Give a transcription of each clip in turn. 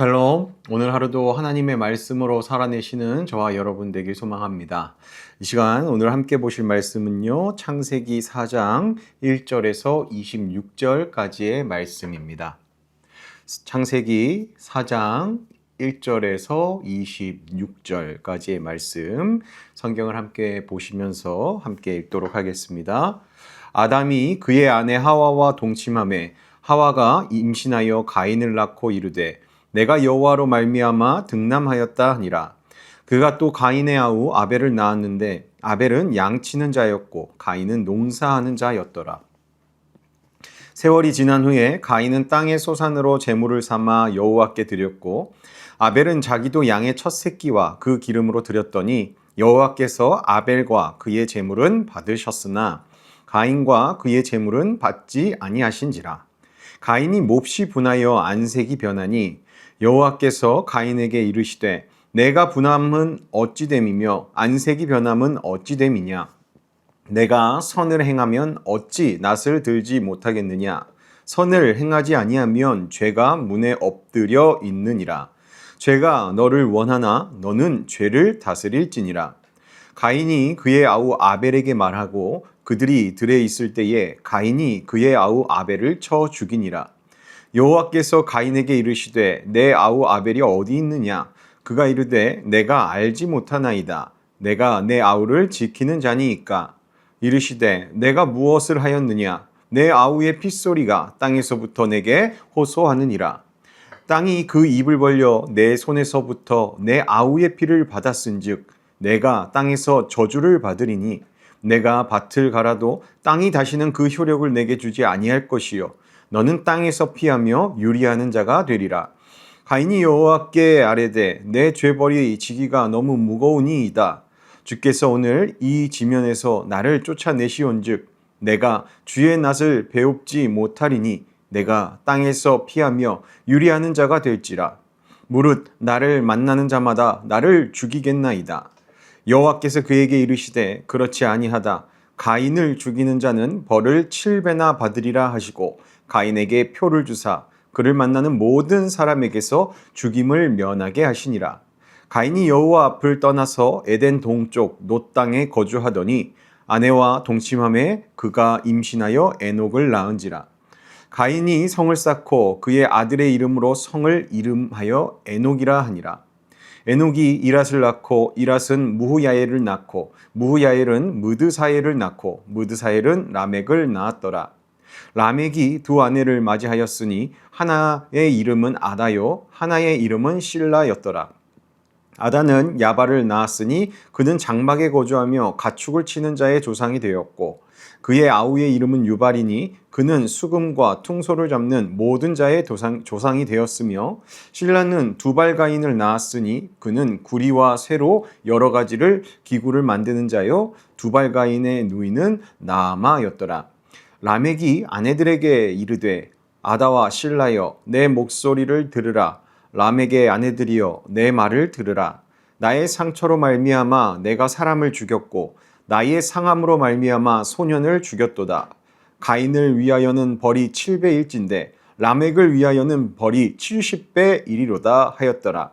샬롬. 오늘 하루도 하나님의 말씀으로 살아내시는 저와 여러분 되길 소망합니다. 이 시간 오늘 함께 보실 말씀은요. 창세기 4장 1절에서 26절까지의 말씀입니다. 창세기 4장 1절에서 26절까지의 말씀, 성경을 함께 보시면서 함께 읽도록 하겠습니다. 아담이 그의 아내 하와와 동침하매 하와가 임신하여 가인을 낳고 이르되 내가 여호와로 말미암아 등남하였다 하니라. 그가 또 가인의 아우 아벨을 낳았는데 아벨은 양치는 자였고 가인은 농사하는 자였더라. 세월이 지난 후에 가인은 땅의 소산으로 제물을 삼아 여호와께 드렸고 아벨은 자기도 양의 첫 새끼와 그 기름으로 드렸더니 여호와께서 아벨과 그의 제물은 받으셨으나 가인과 그의 제물은 받지 아니하신지라. 가인이 몹시 분하여 안색이 변하니 여호와께서 가인에게 이르시되 내가 분함은 어찌 됨이며 안색이 변함은 어찌 됨이냐. 내가 선을 행하면 어찌 낯을 들지 못하겠느냐. 선을 행하지 아니하면 죄가 문에 엎드려 있느니라. 죄가 너를 원하나 너는 죄를 다스릴지니라. 가인이 그의 아우 아벨에게 말하고 그들이 들에 있을 때에 가인이 그의 아우 아벨을 쳐 죽이니라. 여호와께서 가인에게 이르시되 내 아우 아벨이 어디 있느냐. 그가 이르되 내가 알지 못하나이다. 내가 내 아우를 지키는 자니이까. 이르시되 내가 무엇을 하였느냐. 내 아우의 핏소리가 땅에서부터 내게 호소하느니라. 땅이 그 입을 벌려 내 손에서부터 내 아우의 피를 받았은즉 내가 땅에서 저주를 받으리니 내가 밭을 갈아도 땅이 다시는 그 효력을 내게 주지 아니할 것이요 너는 땅에서 피하며 유리하는 자가 되리라. 가인이 여호와께 아뢰되 내 죄벌이 지기가 너무 무거우니이다. 주께서 오늘 이 지면에서 나를 쫓아내시온즉 내가 주의 낯을 배웁지 못하리니 내가 땅에서 피하며 유리하는 자가 될지라. 무릇 나를 만나는 자마다 나를 죽이겠나이다. 여호와께서 그에게 이르시되 그렇지 아니하다. 가인을 죽이는 자는 벌을 7배나 받으리라 하시고 가인에게 표를 주사 그를 만나는 모든 사람에게서 죽임을 면하게 하시니라. 가인이 여호와 앞을 떠나서 에덴 동쪽 놋 땅에 거주하더니 아내와 동침함에 그가 임신하여 에녹을 낳은지라. 가인이 성을 쌓고 그의 아들의 이름으로 성을 이름하여 에녹이라 하니라. 에녹이 이랏을 낳고 이랏은 무후야엘을 낳고 무후야엘은 무드사엘을 낳고 무드사엘은 라멕을 낳았더라. 라멕이 두 아내를 맞이하였으니 하나의 이름은 아다요 하나의 이름은 실라였더라. 아다는 야발을 낳았으니 그는 장막에 거주하며 가축을 치는 자의 조상이 되었고 그의 아우의 이름은 유발이니 그는 수금과 퉁소를 잡는 모든 자의 조상이 되었으며 실라는 두발가인을 낳았으니 그는 구리와 쇠로 여러 가지를 기구를 만드는 자요 두발가인의 누이는 나아마였더라. 라멕이 아내들에게 이르되 아다와 실라여 내 목소리를 들으라. 라멕의 아내들이여 내 말을 들으라. 나의 상처로 말미암아 내가 사람을 죽였고 나의 상함으로 말미암아 소년을 죽였도다. 가인을 위하여는 벌이 7배일진데 라멕을 위하여는 벌이 70배 이리로다 하였더라.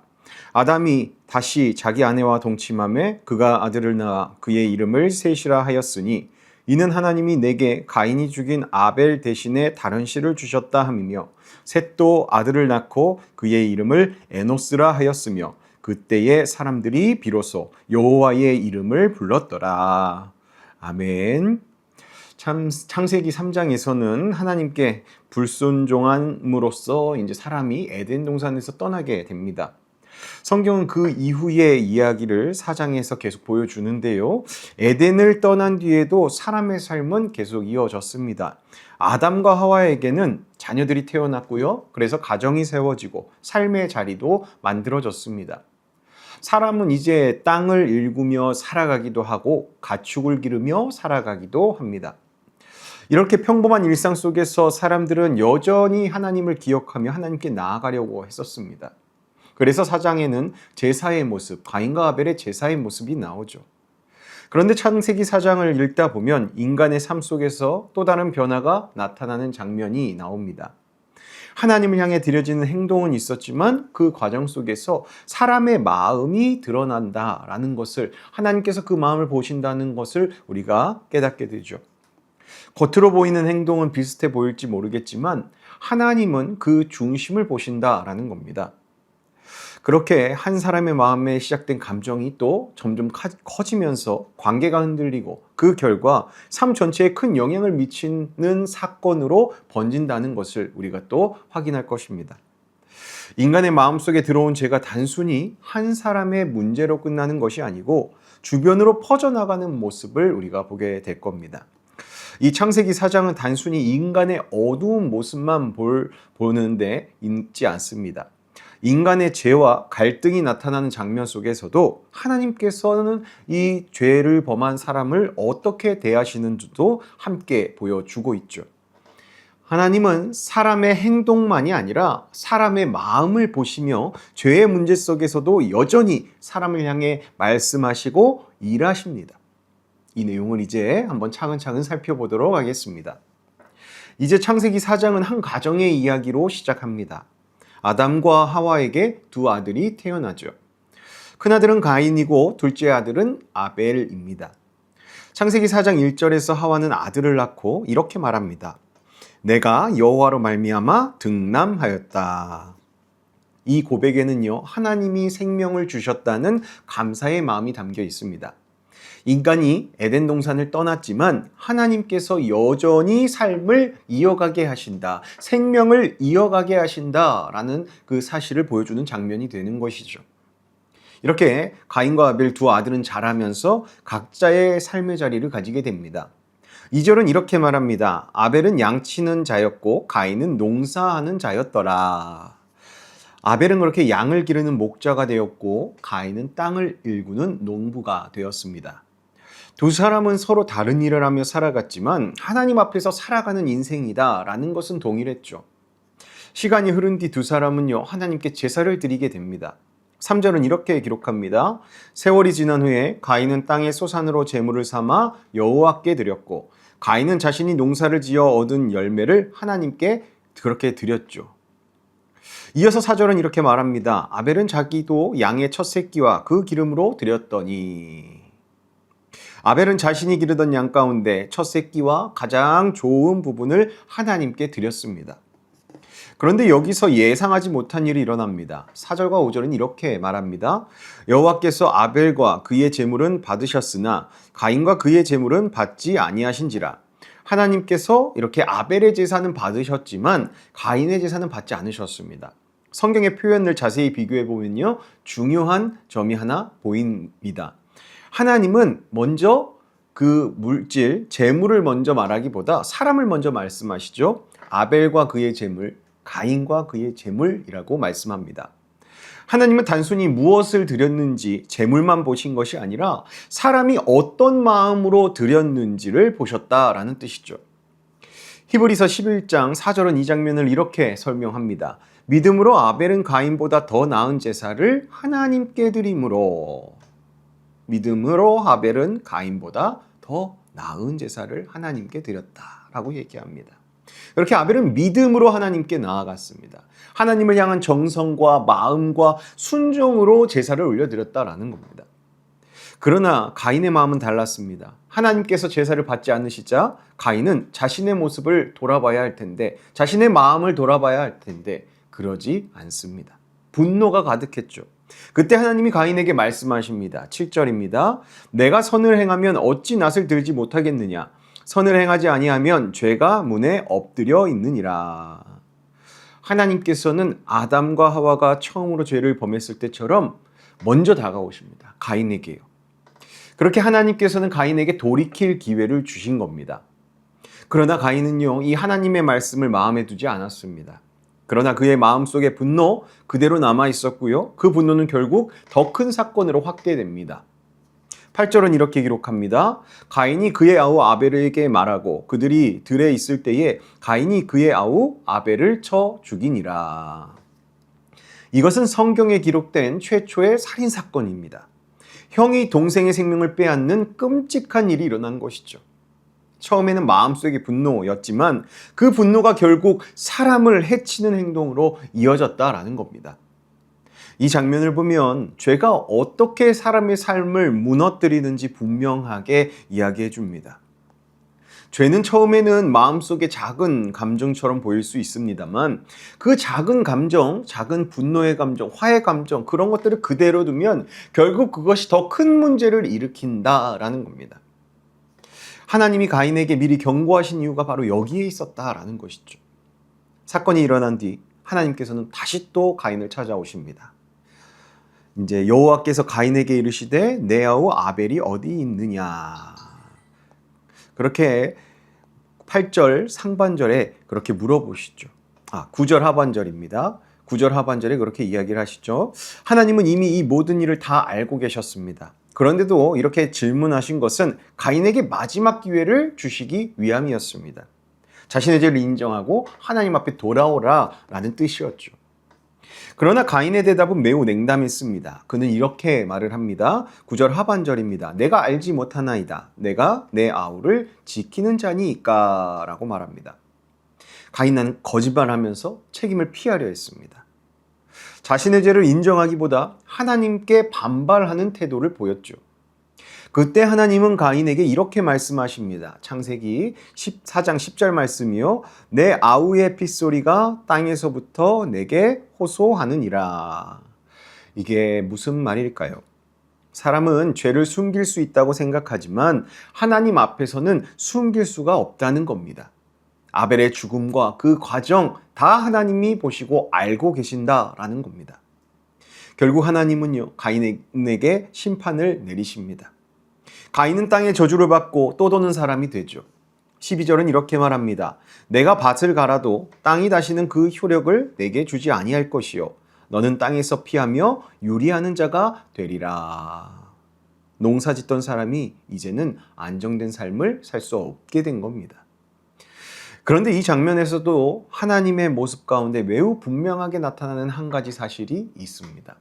아담이 다시 자기 아내와 동침함에 그가 아들을 낳아 그의 이름을 셋이라 하였으니 이는 하나님이 내게 가인이 죽인 아벨 대신에 다른 씨를 주셨다 함이며 셋도 아들을 낳고 그의 이름을 에노스라 하였으며 그때의 사람들이 비로소 여호와의 이름을 불렀더라. 아멘. 참 창세기 3장에서는 하나님께 불순종함으로써 이제 사람이 에덴 동산에서 떠나게 됩니다. 성경은 그 이후의 이야기를 4장에서 계속 보여주는데요. 에덴을 떠난 뒤에도 사람의 삶은 계속 이어졌습니다. 아담과 하와에게는 자녀들이 태어났고요. 그래서 가정이 세워지고 삶의 자리도 만들어졌습니다. 사람은 이제 땅을 일구며 살아가기도 하고 가축을 기르며 살아가기도 합니다. 이렇게 평범한 일상 속에서 사람들은 여전히 하나님을 기억하며 하나님께 나아가려고 했었습니다. 그래서 4장에는 제사의 모습, 가인과 아벨의 제사의 모습이 나오죠. 그런데 창세기 4장을 읽다 보면 인간의 삶 속에서 또 다른 변화가 나타나는 장면이 나옵니다. 하나님을 향해 드려지는 행동은 있었지만 그 과정 속에서 사람의 마음이 드러난다라는 것을, 하나님께서 그 마음을 보신다는 것을 우리가 깨닫게 되죠. 겉으로 보이는 행동은 비슷해 보일지 모르겠지만 하나님은 그 중심을 보신다라는 겁니다. 그렇게 한 사람의 마음에 시작된 감정이 또 점점 커지면서 관계가 흔들리고 그 결과 삶 전체에 큰 영향을 미치는 사건으로 번진다는 것을 우리가 또 확인할 것입니다. 인간의 마음속에 들어온 죄가 단순히 한 사람의 문제로 끝나는 것이 아니고 주변으로 퍼져나가는 모습을 우리가 보게 될 겁니다. 이 창세기 4장은 단순히 인간의 어두운 모습만 보는데 있지 않습니다. 인간의 죄와 갈등이 나타나는 장면 속에서도 하나님께서는 이 죄를 범한 사람을 어떻게 대하시는지도 함께 보여주고 있죠. 하나님은 사람의 행동만이 아니라 사람의 마음을 보시며 죄의 문제 속에서도 여전히 사람을 향해 말씀하시고 일하십니다. 이 내용을 이제 한번 차근차근 살펴보도록 하겠습니다. 이제 창세기 4장은 한 가정의 이야기로 시작합니다. 아담과 하와에게 두 아들이 태어나죠. 큰아들은 가인이고 둘째 아들은 아벨입니다. 창세기 4장 1절에서 하와는 아들을 낳고 이렇게 말합니다. 내가 여호와로 말미암아 등남하였다. 이 고백에는요, 하나님이 생명을 주셨다는 감사의 마음이 담겨 있습니다. 인간이 에덴 동산을 떠났지만 하나님께서 여전히 삶을 이어가게 하신다, 생명을 이어가게 하신다라는 그 사실을 보여주는 장면이 되는 것이죠. 이렇게 가인과 아벨 두 아들은 자라면서 각자의 삶의 자리를 가지게 됩니다. 2절은 이렇게 말합니다. 아벨은 양치는 자였고 가인은 농사하는 자였더라. 아벨은 그렇게 양을 기르는 목자가 되었고 가인은 땅을 일구는 농부가 되었습니다. 두 사람은 서로 다른 일을 하며 살아갔지만 하나님 앞에서 살아가는 인생이다라는 것은 동일했죠. 시간이 흐른 뒤 두 사람은요, 하나님께 제사를 드리게 됩니다. 3절은 이렇게 기록합니다. 세월이 지난 후에 가인은 땅의 소산으로 제물을 삼아 여호와께 드렸고 가인은 자신이 농사를 지어 얻은 열매를 하나님께 그렇게 드렸죠. 이어서 4절은 이렇게 말합니다. 아벨은 자기도 양의 첫 새끼와 그 기름으로 드렸더니, 아벨은 자신이 기르던 양 가운데 첫 새끼와 가장 좋은 부분을 하나님께 드렸습니다. 그런데 여기서 예상하지 못한 일이 일어납니다. 4절과 5절은 이렇게 말합니다. 여호와께서 아벨과 그의 제물은 받으셨으나 가인과 그의 제물은 받지 아니하신지라. 하나님께서 이렇게 아벨의 제사는 받으셨지만 가인의 제사는 받지 않으셨습니다. 성경의 표현을 자세히 비교해 보면요, 중요한 점이 하나 보입니다. 하나님은 먼저 그 물질, 제물을 먼저 말하기보다 사람을 먼저 말씀하시죠. 아벨과 그의 제물, 가인과 그의 제물이라고 말씀합니다. 하나님은 단순히 무엇을 드렸는지 제물만 보신 것이 아니라 사람이 어떤 마음으로 드렸는지를 보셨다라는 뜻이죠. 히브리서 11장 4절은 이 장면을 이렇게 설명합니다. 믿음으로 아벨은 가인보다 더 나은 제사를 하나님께 드림으로, 믿음으로 아벨은 가인보다 더 나은 제사를 하나님께 드렸다라고 얘기합니다. 그렇게 아벨은 믿음으로 하나님께 나아갔습니다. 하나님을 향한 정성과 마음과 순종으로 제사를 올려드렸다라는 겁니다. 그러나 가인의 마음은 달랐습니다. 하나님께서 제사를 받지 않으시자 가인은 자신의 모습을 돌아봐야 할 텐데, 자신의 마음을 돌아봐야 할 텐데 그러지 않습니다. 분노가 가득했죠. 그때 하나님이 가인에게 말씀하십니다. 7절입니다. 내가 선을 행하면 어찌 낫을 들지 못하겠느냐? 선을 행하지 아니하면 죄가 문에 엎드려 있느니라. 하나님께서는 아담과 하와가 처음으로 죄를 범했을 때처럼 먼저 다가오십니다. 가인에게요. 그렇게 하나님께서는 가인에게 돌이킬 기회를 주신 겁니다. 그러나 가인은요, 이 하나님의 말씀을 마음에 두지 않았습니다. 그러나 그의 마음속에 분노 그대로 남아 있었고요. 그 분노는 결국 더 큰 사건으로 확대됩니다. 8절은 이렇게 기록합니다. 가인이 그의 아우 아벨에게 말하고 그들이 들에 있을 때에 가인이 그의 아우 아벨을 쳐 죽이니라. 이것은 성경에 기록된 최초의 살인사건입니다. 형이 동생의 생명을 빼앗는 끔찍한 일이 일어난 것이죠. 처음에는 마음속의 분노였지만 그 분노가 결국 사람을 해치는 행동으로 이어졌다라는 겁니다. 이 장면을 보면 죄가 어떻게 사람의 삶을 무너뜨리는지 분명하게 이야기해 줍니다. 죄는 처음에는 마음속의 작은 감정처럼 보일 수 있습니다만 그 작은 감정, 작은 분노의 감정, 화의 감정 그런 것들을 그대로 두면 결국 그것이 더 큰 문제를 일으킨다라는 겁니다. 하나님이 가인에게 미리 경고하신 이유가 바로 여기에 있었다라는 것이죠. 사건이 일어난 뒤 하나님께서는 다시 또 가인을 찾아오십니다. 이제 여호와께서 가인에게 이르시되 내 아우 아벨이 어디 있느냐. 그렇게 8절 상반절에 그렇게 물어보시죠. 9절 하반절입니다. 9절 하반절에 그렇게 이야기를 하시죠. 하나님은 이미 이 모든 일을 다 알고 계셨습니다. 그런데도 이렇게 질문하신 것은 가인에게 마지막 기회를 주시기 위함이었습니다. 자신의 죄를 인정하고 하나님 앞에 돌아오라 라는 뜻이었죠. 그러나 가인의 대답은 매우 냉담했습니다. 그는 이렇게 말을 합니다. 9절 하반절입니다. 내가 알지 못하나이다. 내가 내 아우를 지키는 자니까 라고 말합니다. 가인은 거짓말하면서 책임을 피하려 했습니다. 자신의 죄를 인정하기보다 하나님께 반발하는 태도를 보였죠. 그때 하나님은 가인에게 이렇게 말씀하십니다. 창세기 14장 10절 말씀이요. 내 아우의 핏소리가 땅에서부터 내게 호소하느니라. 이게 무슨 말일까요? 사람은 죄를 숨길 수 있다고 생각하지만 하나님 앞에서는 숨길 수가 없다는 겁니다. 아벨의 죽음과 그 과정 다 하나님이 보시고 알고 계신다라는 겁니다. 결국 하나님은요, 가인에게 심판을 내리십니다. 가인은 땅에 저주를 받고 떠도는 사람이 되죠. 12절은 이렇게 말합니다. 내가 밭을 갈아도 땅이 다시는 그 효력을 내게 주지 아니할 것이요. 너는 땅에서 피하며 유리하는 자가 되리라. 농사 짓던 사람이 이제는 안정된 삶을 살 수 없게 된 겁니다. 그런데 이 장면에서도 하나님의 모습 가운데 매우 분명하게 나타나는 한 가지 사실이 있습니다.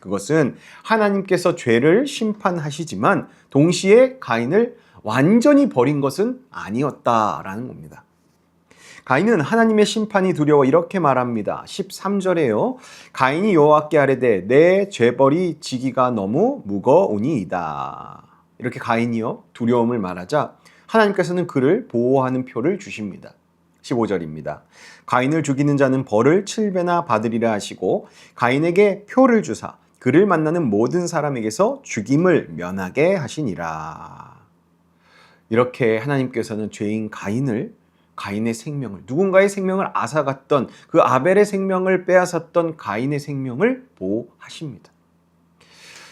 그것은 하나님께서 죄를 심판하시지만 동시에 가인을 완전히 버린 것은 아니었다라는 겁니다. 가인은 하나님의 심판이 두려워 이렇게 말합니다. 13절에요. 가인이 여호와께 아뢰되 내 죄벌이 지기가 너무 무거우니이다. 이렇게 가인이요 두려움을 말하자 하나님께서는 그를 보호하는 표를 주십니다. 15절입니다. 가인을 죽이는 자는 벌을 7배나 받으리라 하시고 가인에게 표를 주사 그를 만나는 모든 사람에게서 죽임을 면하게 하시니라. 이렇게 하나님께서는 죄인 가인의 생명을, 누군가의 생명을 앗아갔던 그 아벨의 생명을 빼앗았던 가인의 생명을 보호하십니다.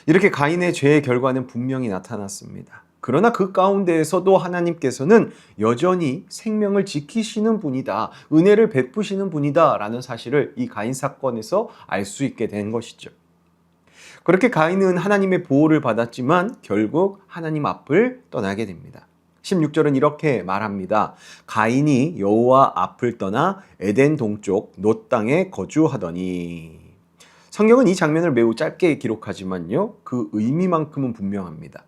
이렇게 가인의 죄의 결과는 분명히 나타났습니다. 그러나 그 가운데에서도 하나님께서는 여전히 생명을 지키시는 분이다, 은혜를 베푸시는 분이다 라는 사실을 이 가인 사건에서 알 수 있게 된 것이죠. 그렇게 가인은 하나님의 보호를 받았지만 결국 하나님 앞을 떠나게 됩니다. 16절은 이렇게 말합니다. 가인이 여호와 앞을 떠나 에덴 동쪽 놋 땅에 거주하더니. 성경은 이 장면을 매우 짧게 기록하지만요, 그 의미만큼은 분명합니다.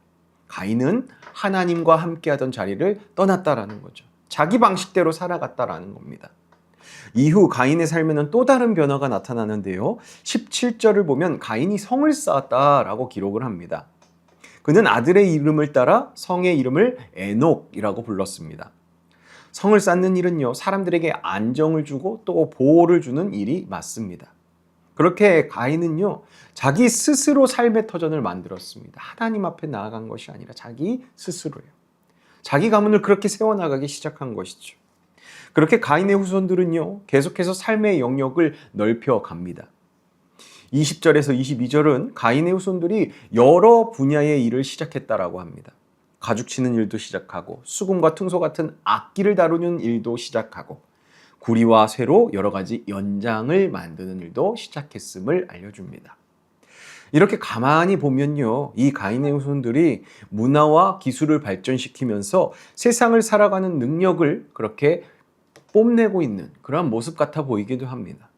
가인은 하나님과 함께하던 자리를 떠났다라는 거죠. 자기 방식대로 살아갔다라는 겁니다. 이후 가인의 삶에는 또 다른 변화가 나타나는데요. 17절을 보면 가인이 성을 쌓았다라고 기록을 합니다. 그는 아들의 이름을 따라 성의 이름을 에녹이라고 불렀습니다. 성을 쌓는 일은요, 사람들에게 안정을 주고 또 보호를 주는 일이 맞습니다. 그렇게 가인은요, 자기 스스로 삶의 터전을 만들었습니다. 하나님 앞에 나아간 것이 아니라 자기 스스로예요. 자기 가문을 그렇게 세워나가기 시작한 것이죠. 그렇게 가인의 후손들은요, 계속해서 삶의 영역을 넓혀갑니다. 20절에서 22절은 가인의 후손들이 여러 분야의 일을 시작했다라고 합니다. 가죽 치는 일도 시작하고 수금과 퉁소 같은 악기를 다루는 일도 시작하고 구리와 쇠로 여러 가지 연장을 만드는 일도 시작했음을 알려줍니다. 이렇게 가만히 보면요, 이 가인의 후손들이 문화와 기술을 발전시키면서 세상을 살아가는 능력을 그렇게 뽐내고 있는 그런 모습 같아 보이기도 합니다.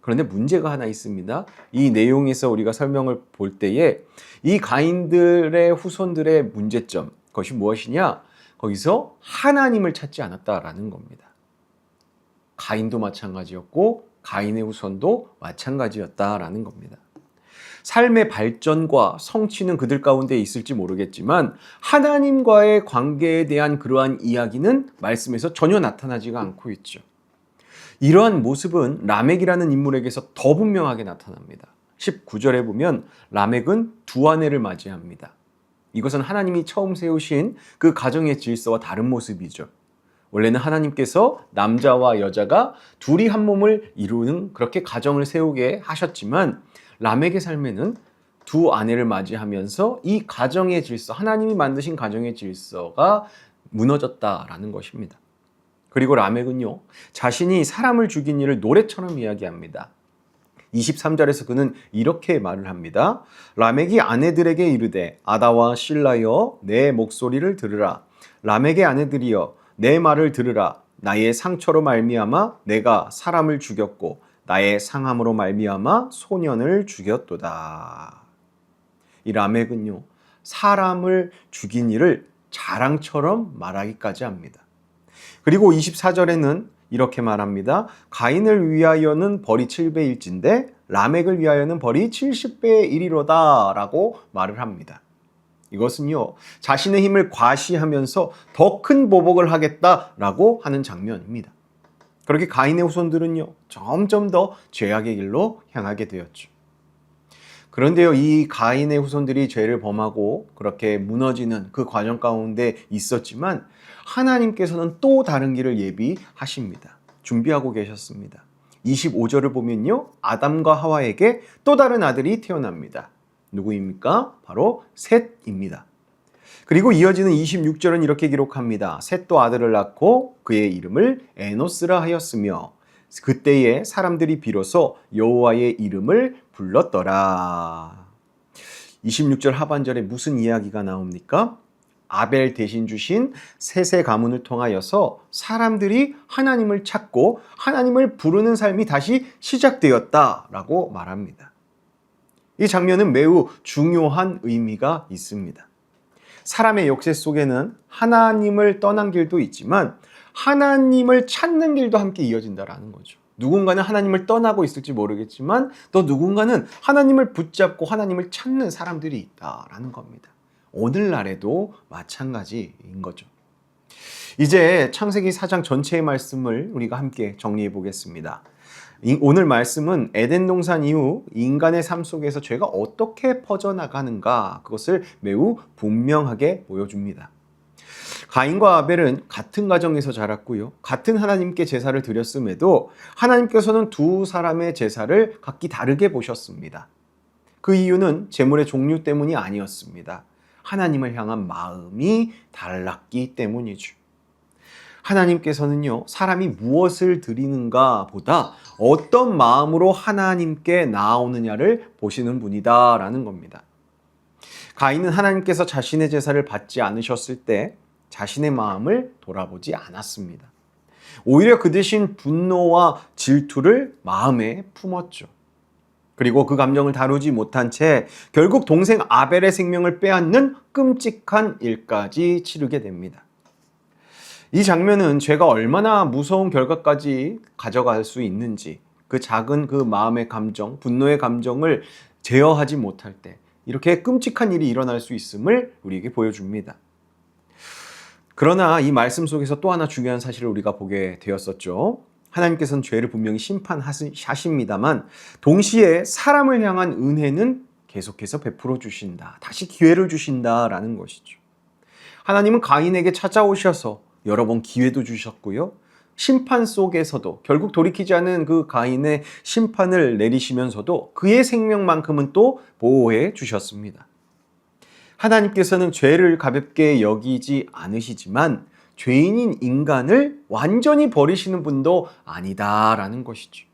그런데 문제가 하나 있습니다. 이 내용에서 우리가 설명을 볼 때에 이 가인들의 후손들의 문제점, 그것이 무엇이냐? 거기서 하나님을 찾지 않았다라는 겁니다. 가인도 마찬가지였고 가인의 후손도 마찬가지였다라는 겁니다. 삶의 발전과 성취는 그들 가운데 있을지 모르겠지만 하나님과의 관계에 대한 그러한 이야기는 말씀에서 전혀 나타나지가 않고 있죠. 이러한 모습은 라멕이라는 인물에게서 더 분명하게 나타납니다. 19절에 보면 라멕은 두 아내를 맞이합니다. 이것은 하나님이 처음 세우신 그 가정의 질서와 다른 모습이죠. 원래는 하나님께서 남자와 여자가 둘이 한 몸을 이루는 그렇게 가정을 세우게 하셨지만 라멕의 삶에는 두 아내를 맞이하면서 이 가정의 질서, 하나님이 만드신 가정의 질서가 무너졌다라는 것입니다. 그리고 라멕은요, 자신이 사람을 죽인 일을 노래처럼 이야기합니다. 23절에서 그는 이렇게 말을 합니다. 라멕이 아내들에게 이르되 아다와 실라여 내 목소리를 들으라. 라멕의 아내들이여 내 말을 들으라. 나의 상처로 말미암아 내가 사람을 죽였고 나의 상함으로 말미암아 소년을 죽였도다. 이 라멕은요, 사람을 죽인 일을 자랑처럼 말하기까지 합니다. 그리고 24절에는 이렇게 말합니다. 가인을 위하여는 벌이 7배일진데 라멕을 위하여는 벌이 70배의 1이로다 라고 말을 합니다. 이것은요, 자신의 힘을 과시하면서 더 큰 보복을 하겠다라고 하는 장면입니다. 그렇게 가인의 후손들은요, 점점 더 죄악의 길로 향하게 되었죠. 그런데요, 이 가인의 후손들이 죄를 범하고 그렇게 무너지는 그 과정 가운데 있었지만 하나님께서는 또 다른 길을 예비하십니다. 준비하고 계셨습니다. 25절을 보면요, 아담과 하와에게 또 다른 아들이 태어납니다. 누구입니까? 바로 셋입니다. 그리고 이어지는 26절은 이렇게 기록합니다. 셋도 아들을 낳고 그의 이름을 에노스라 하였으며 그때에 사람들이 비로소 여호와의 이름을 불렀더라. 26절 하반절에 무슨 이야기가 나옵니까? 아벨 대신 주신 셋의 가문을 통하여서 사람들이 하나님을 찾고 하나님을 부르는 삶이 다시 시작되었다라고 말합니다. 이 장면은 매우 중요한 의미가 있습니다. 사람의 역사 속에는 하나님을 떠난 길도 있지만 하나님을 찾는 길도 함께 이어진다라는 거죠. 누군가는 하나님을 떠나고 있을지 모르겠지만 또 누군가는 하나님을 붙잡고 하나님을 찾는 사람들이 있다라는 겁니다. 오늘날에도 마찬가지인 거죠. 이제 창세기 4장 전체의 말씀을 우리가 함께 정리해 보겠습니다. 오늘 말씀은 에덴 동산 이후 인간의 삶 속에서 죄가 어떻게 퍼져나가는가, 그것을 매우 분명하게 보여줍니다. 가인과 아벨은 같은 가정에서 자랐고요, 같은 하나님께 제사를 드렸음에도 하나님께서는 두 사람의 제사를 각기 다르게 보셨습니다. 그 이유는 제물의 종류 때문이 아니었습니다. 하나님을 향한 마음이 달랐기 때문이죠. 하나님께서는요, 사람이 무엇을 드리는가 보다 어떤 마음으로 하나님께 나아오느냐를 보시는 분이다라는 겁니다. 가인은 하나님께서 자신의 제사를 받지 않으셨을 때 자신의 마음을 돌아보지 않았습니다. 오히려 그 대신 분노와 질투를 마음에 품었죠. 그리고 그 감정을 다루지 못한 채 결국 동생 아벨의 생명을 빼앗는 끔찍한 일까지 치르게 됩니다. 이 장면은 죄가 얼마나 무서운 결과까지 가져갈 수 있는지, 그 작은 그 마음의 감정, 분노의 감정을 제어하지 못할 때 이렇게 끔찍한 일이 일어날 수 있음을 우리에게 보여줍니다. 그러나 이 말씀 속에서 또 하나 중요한 사실을 우리가 보게 되었었죠. 하나님께서는 죄를 분명히 심판하십니다만 동시에 사람을 향한 은혜는 계속해서 베풀어 주신다. 다시 기회를 주신다라는 것이죠. 하나님은 가인에게 찾아오셔서 여러 번 기회도 주셨고요, 심판 속에서도 결국 돌이키지 않은 그 가인의 심판을 내리시면서도 그의 생명만큼은 또 보호해 주셨습니다. 하나님께서는 죄를 가볍게 여기지 않으시지만 죄인인 인간을 완전히 버리시는 분도 아니다라는 것이죠.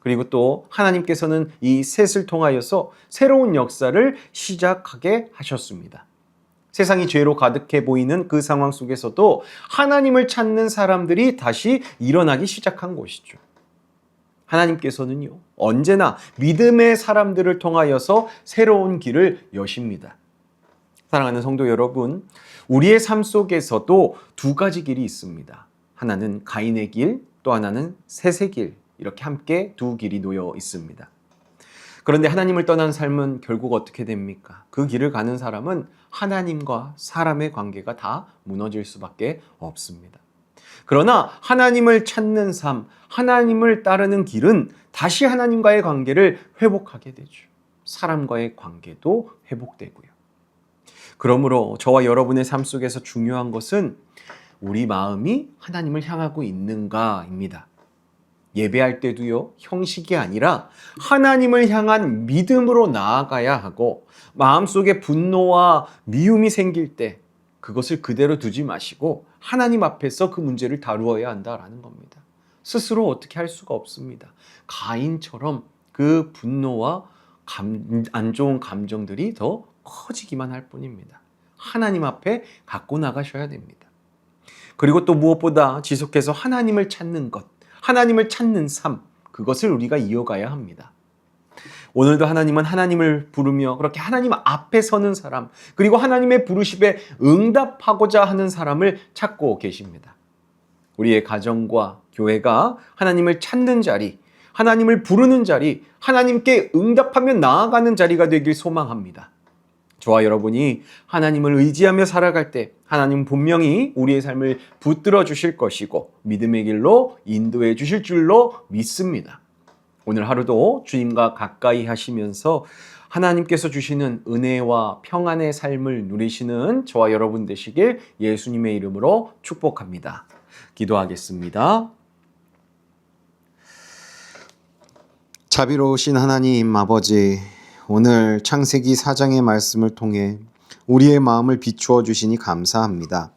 그리고 또 하나님께서는 이 셋을 통하여서 새로운 역사를 시작하게 하셨습니다. 세상이 죄로 가득해 보이는 그 상황 속에서도 하나님을 찾는 사람들이 다시 일어나기 시작한 것이죠. 하나님께서는요, 언제나 믿음의 사람들을 통하여서 새로운 길을 여십니다. 사랑하는 성도 여러분, 우리의 삶 속에서도 두 가지 길이 있습니다. 하나는 가인의 길, 또 하나는 셋의 길, 이렇게 함께 두 길이 놓여 있습니다. 그런데 하나님을 떠난 삶은 결국 어떻게 됩니까? 그 길을 가는 사람은 하나님과 사람의 관계가 다 무너질 수밖에 없습니다. 그러나 하나님을 찾는 삶, 하나님을 따르는 길은 다시 하나님과의 관계를 회복하게 되죠. 사람과의 관계도 회복되고요. 그러므로 저와 여러분의 삶 속에서 중요한 것은 우리 마음이 하나님을 향하고 있는가입니다. 예배할 때도요, 형식이 아니라 하나님을 향한 믿음으로 나아가야 하고, 마음속에 분노와 미움이 생길 때 그것을 그대로 두지 마시고 하나님 앞에서 그 문제를 다루어야 한다라는 겁니다. 스스로 어떻게 할 수가 없습니다. 가인처럼 그 분노와 안 좋은 감정들이 더 커지기만 할 뿐입니다. 하나님 앞에 갖고 나가셔야 됩니다. 그리고 또 무엇보다 지속해서 하나님을 찾는 것, 하나님을 찾는 삶, 그것을 우리가 이어가야 합니다. 오늘도 하나님은 하나님을 부르며 그렇게 하나님 앞에 서는 사람, 그리고 하나님의 부르심에 응답하고자 하는 사람을 찾고 계십니다. 우리의 가정과 교회가 하나님을 찾는 자리, 하나님을 부르는 자리, 하나님께 응답하며 나아가는 자리가 되길 소망합니다. 저와 여러분이 하나님을 의지하며 살아갈 때 하나님은 분명히 우리의 삶을 붙들어 주실 것이고 믿음의 길로 인도해 주실 줄로 믿습니다. 오늘 하루도 주님과 가까이 하시면서 하나님께서 주시는 은혜와 평안의 삶을 누리시는 저와 여러분 되시길 예수님의 이름으로 축복합니다. 기도하겠습니다. 자비로우신 하나님 아버지, 오늘 창세기 4장의 말씀을 통해 우리의 마음을 비추어 주시니 감사합니다.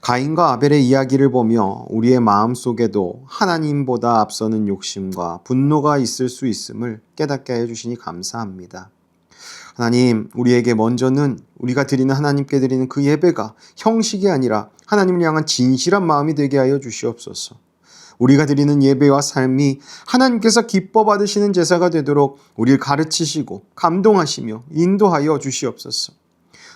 가인과 아벨의 이야기를 보며 우리의 마음 속에도 하나님보다 앞서는 욕심과 분노가 있을 수 있음을 깨닫게 해주시니 감사합니다. 하나님, 우리에게 먼저는 우리가 드리는 하나님께 드리는 그 예배가 형식이 아니라 하나님을 향한 진실한 마음이 되게 하여 주시옵소서. 우리가 드리는 예배와 삶이 하나님께서 기뻐 받으시는 제사가 되도록 우리를 가르치시고 감동하시며 인도하여 주시옵소서.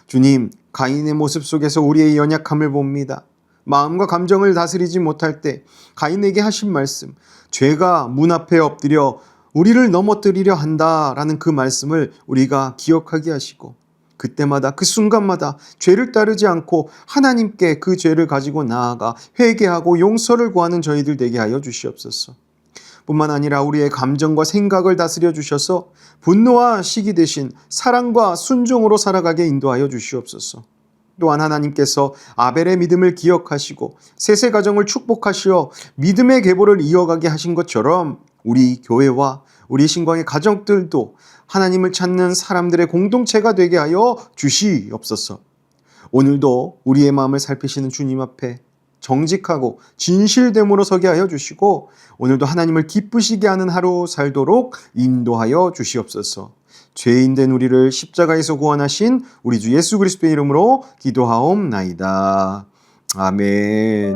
주님, 가인의 모습 속에서 우리의 연약함을 봅니다. 마음과 감정을 다스리지 못할 때 가인에게 하신 말씀, 죄가 문 앞에 엎드려 우리를 넘어뜨리려 한다라는 그 말씀을 우리가 기억하게 하시고, 그때마다 그 순간마다 죄를 따르지 않고 하나님께 그 죄를 가지고 나아가 회개하고 용서를 구하는 저희들 되게 하여 주시옵소서. 뿐만 아니라 우리의 감정과 생각을 다스려 주셔서 분노와 시기 대신 사랑과 순종으로 살아가게 인도하여 주시옵소서. 또한 하나님께서 아벨의 믿음을 기억하시고 셋의 가정을 축복하시어 믿음의 계보를 이어가게 하신 것처럼 우리 교회와 우리 신광의 가정들도 하나님을 찾는 사람들의 공동체가 되게 하여 주시옵소서. 오늘도 우리의 마음을 살피시는 주님 앞에 정직하고 진실됨으로 서게 하여 주시고, 오늘도 하나님을 기쁘시게 하는 하루 살도록 인도하여 주시옵소서. 죄인된 우리를 십자가에서 구원하신 우리 주 예수 그리스도의 이름으로 기도하옵나이다. 아멘.